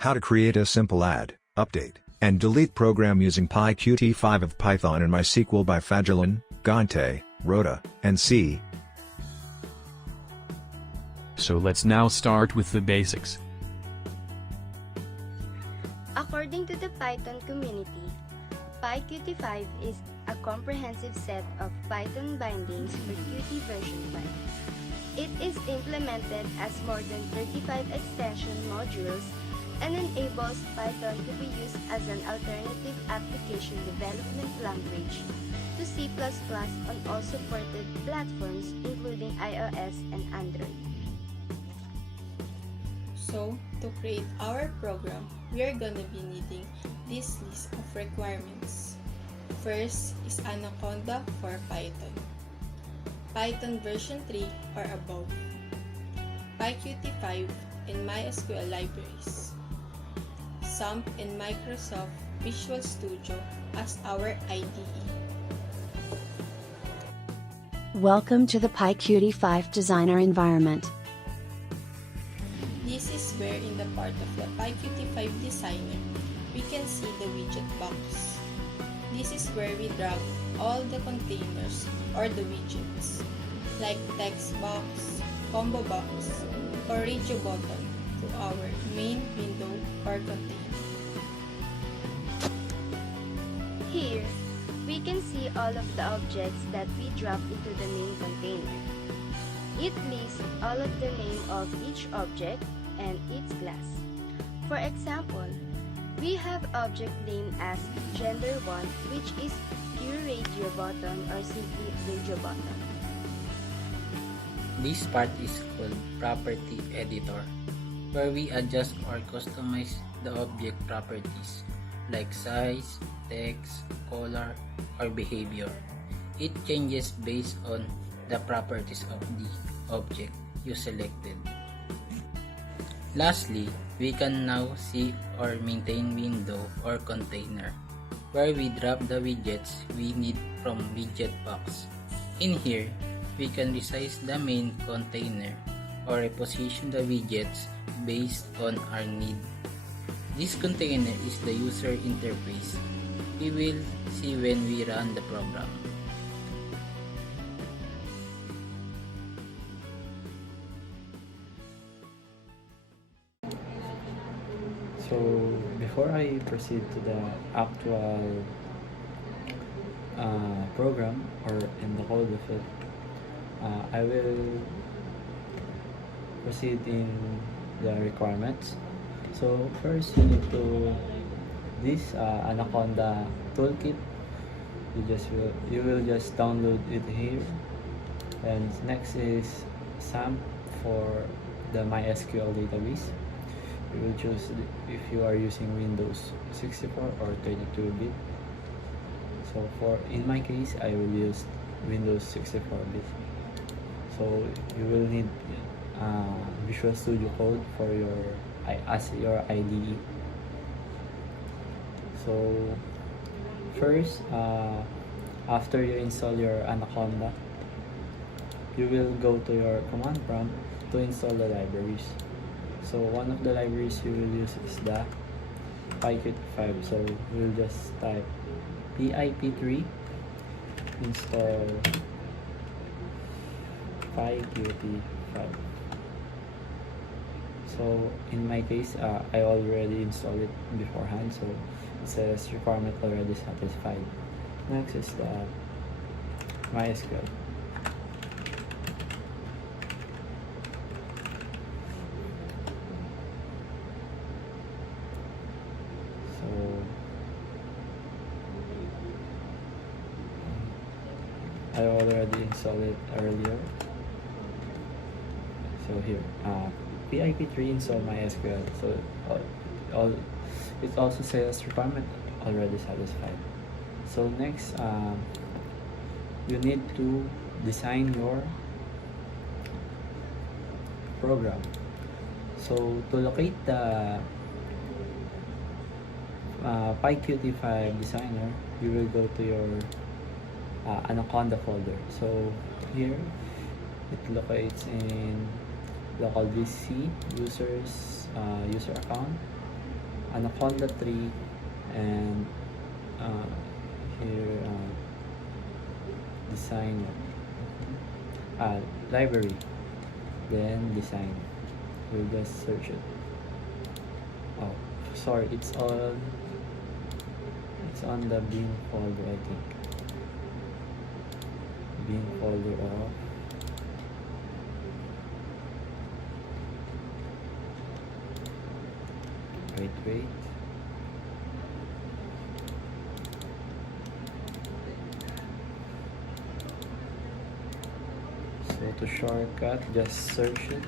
How to create a simple add, update, and delete program using PyQt5 of Python and MySql by Fajilan, Gante, Rota, and C. So let's now start with the basics. According to the Python community, PyQt5 is a comprehensive set of Python bindings for Qt version 5. It is implemented as more than 35 extension modules and enables Python to be used as an alternative application development language to C++ on all supported platforms including iOS and Android. So, to create our program, we are gonna be needing this list of requirements. First is Anaconda for Python, Python version 3 or above, PyQt5 and MySql libraries, SAMP and Microsoft Visual Studio as our IDE. Welcome to the PyQt5 designer environment. This is where in the part of the PyQt5 designer, we can see the widget box. This is where we drag all the containers or the widgets, like text box, combo box, or radio button to our main window or container. Here, we can see all of the objects that we drop into the main container. It lists all of the name of each object and its class. For example, we have object named as gender1, which is pure radio button or simply radio button. This part is called property editor, where we adjust or customize the object properties like size, text, color, or behavior. It changes based on the properties of the object you selected. Lastly, we can now see or maintain window or container, where we drop the widgets we need from widget box. In here, we can resize the main container or reposition the widgets based on our need. This container is the user interface we will see when we run the program. So before I proceed to the actual program or in the code of it, I will proceed in the requirements. So first you need to this Anaconda toolkit. You will just download it here. And next is SAMP for the MySql database. You will choose if you are using Windows 64 or 32-bit. So in my case, I will use Windows 64-bit. So you will need Visual Studio Code for as your IDE. So first, after you install your Anaconda, you will go to your command prompt to install the libraries. So one of the libraries you will use is the PyQt5. So we'll just type PyQt3 install PyQt5. So in my case, I already installed it beforehand, so it says requirement already satisfied. Next is the MySql. I already installed it earlier. So here, PyQt3 install MySql. So it also says requirement already satisfied. So next, you need to design your program. So to locate the PyQt5 designer, you will go to your Anaconda folder. So here it locates in local DC users user account, anaconda tree, and here design library, then design. We'll just search it. Oh, sorry, it's on the bin folder, I think. Bin folder of wait. So to shortcut, just search it.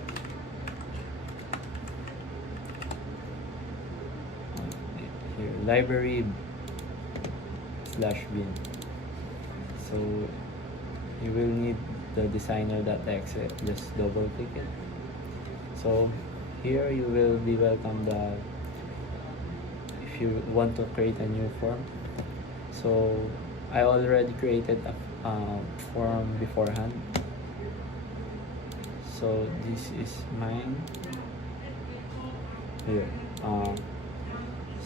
Here, library /bin. So you will need the designer.exe. Just double click it. So here you will be welcome if you want to create a new form. So I already created a form beforehand. So this is mine here.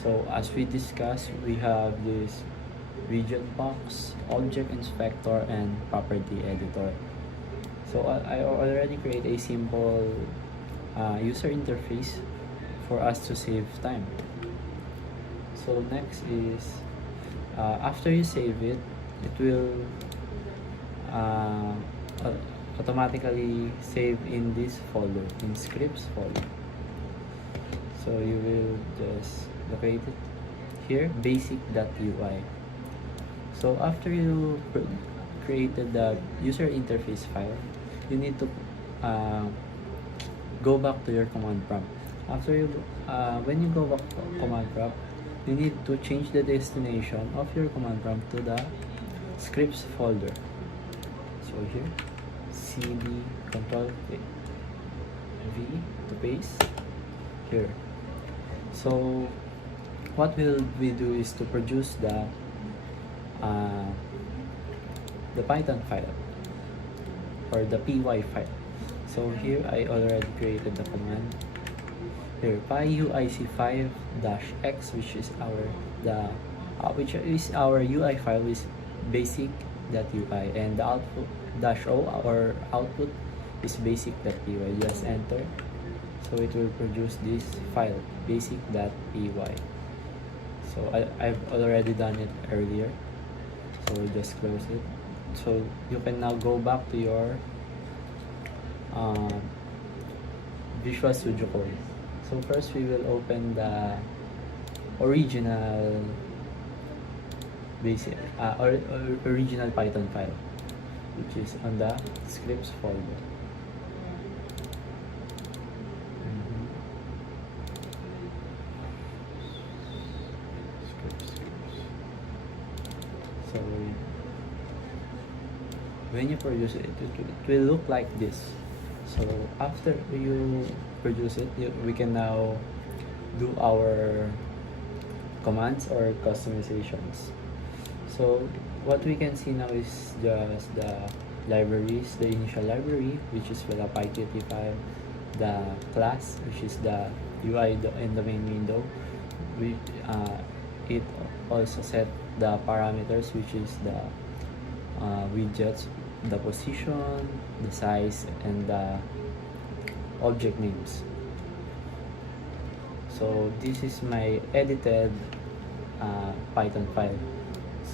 So as we discussed, we have this widget box, object inspector, and property editor. So I already create a simple user interface for us to save time. So next is after you save it, it will automatically save in this folder, in scripts folder. So you will just locate it here, basic.ui. So after you created the user interface file, you need to go back to your command prompt. After when you go back to command prompt, you need to change the destination of your command prompt to the scripts folder. So here, cd control v to paste here. So what will we do is to produce the Python file or the py file. So here I already created the command here, PyQt5-x, which is our UI file, is basic.ui, and the output -o, our output is basic.py. Just enter, so it will produce this file, basic.py. So I've already done it earlier, so just close it. So you can now go back to your Visual Studio Code. So first we will open the original original Python file, which is on the scripts folder. Scripts. So when you produce it, it will look like this. So after you produce it, we can now do our commands or customizations. So what we can see now is just the libraries, the initial library, which is for the PyQt5, the class, which is the UI in the main window. It also set the parameters, which is the widgets, the position, the size, and the object names. So this is my edited Python file.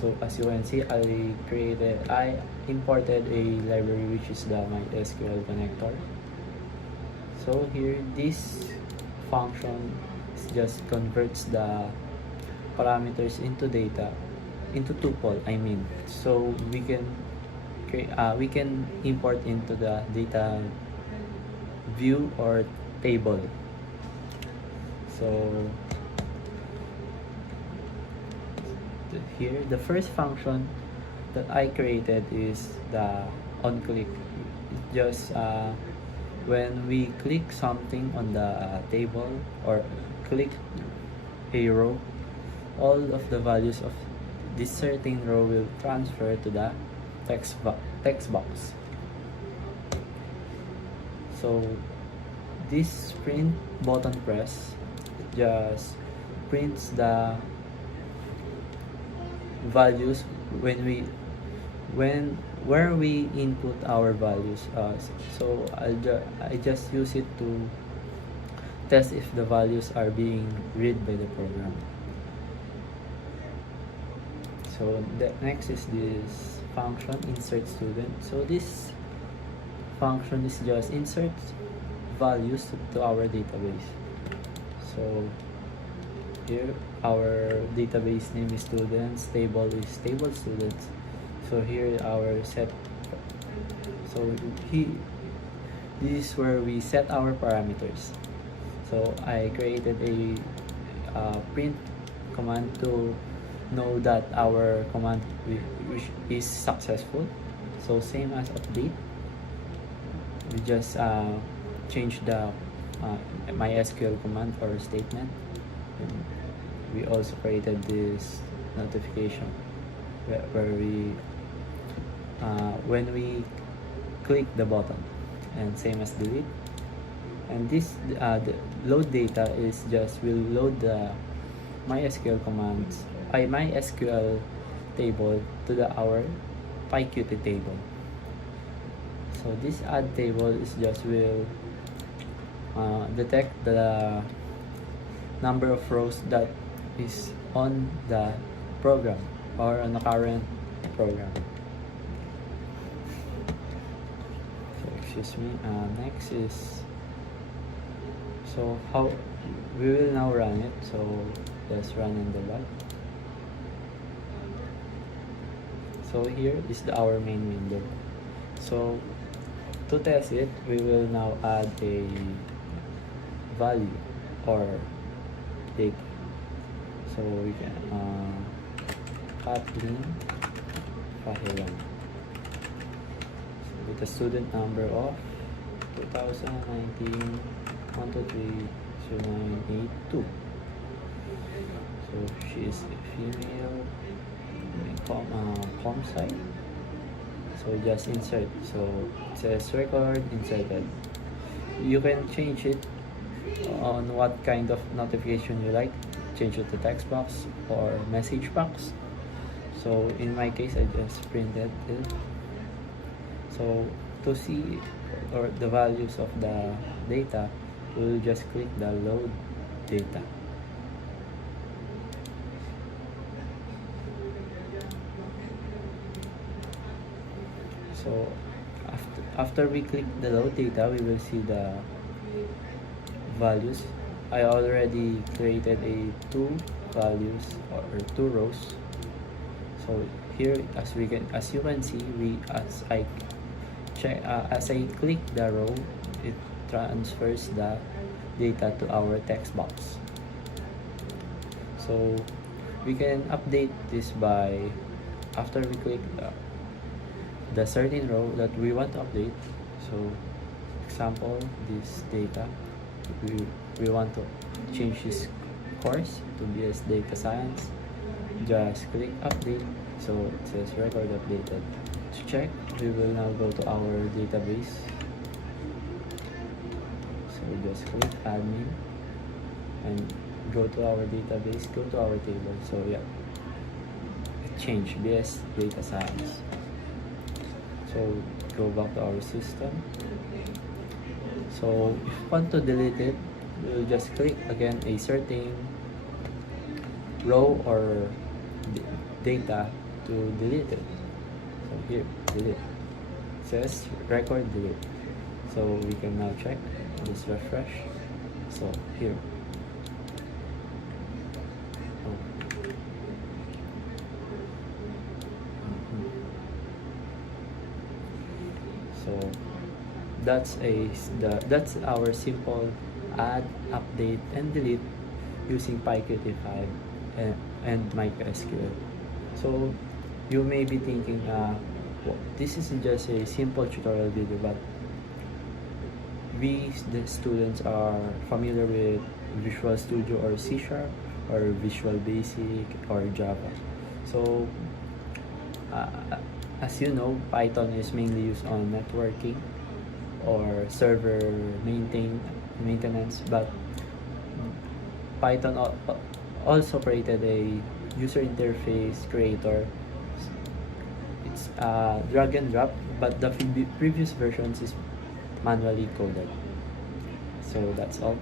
So as you can see, I imported a library, which is the MySql connector. So here, this function just converts the parameters into data, into tuple, I mean. So we can import into the data view or table. So here, the first function that I created is the onClick. Just when we click something on the table or click a row, all of the values of this certain row will transfer to the text box. So this print button press just prints the values where we input our values. So I just use it to test if the values are being read by the program. So the next is this function insert student. So this function is just insert values to our database. So here our database name is students, table is table students. So here our set. So this is where we set our parameters. So I created a print command to know that our command which is successful. So same as update, we just change the MySql command or statement. And we also created this notification where we when we click the button, and same as delete. And this the load data is just will load the MySql commands MySql table to our PyQt table. So this add table is just will detect the number of rows that is on the program or on the current program. So excuse me. Next is, so how we will now run it. So let's run in the log. So here is our main window. So to test it, we will now add a value or data. So we can Kathleen Fajilan. So with the student number of 2019 1230982. So she is a female, com site. So just insert. So it says record inserted. You can change it on what kind of notification you like. Change it to text box or message box. So in my case, I just printed it. So to see or the values of the data, we'll just click the load data. So after we click the load data, we will see the values. I already created two values or two rows. So here, as you can see, as I click the row, it transfers the data to our text box. So we can update this by, after we click the certain row that we want to update. So example, this data, we want to change this course to BS Data Science. Just click update. So it says record updated. To check, we will now go to our database. So just click admin and go to our database, go to our table. So yeah, it changed BS Data Science. So go back to our system. So if you want to delete it, we'll just click again a certain row or data to delete it. So here, delete. It says record delete. So we can now check. Just refresh. So here. So that's our simple add, update, and delete using PyQt5 and MySql. So you may be thinking, well, this is just a simple tutorial video, but we, the students, are familiar with Visual Studio or C# or Visual Basic or Java. So as you know, Python is mainly used on networking or server maintenance, but Python also created a user interface creator. It's drag and drop, but the previous versions is manually coded. So that's all.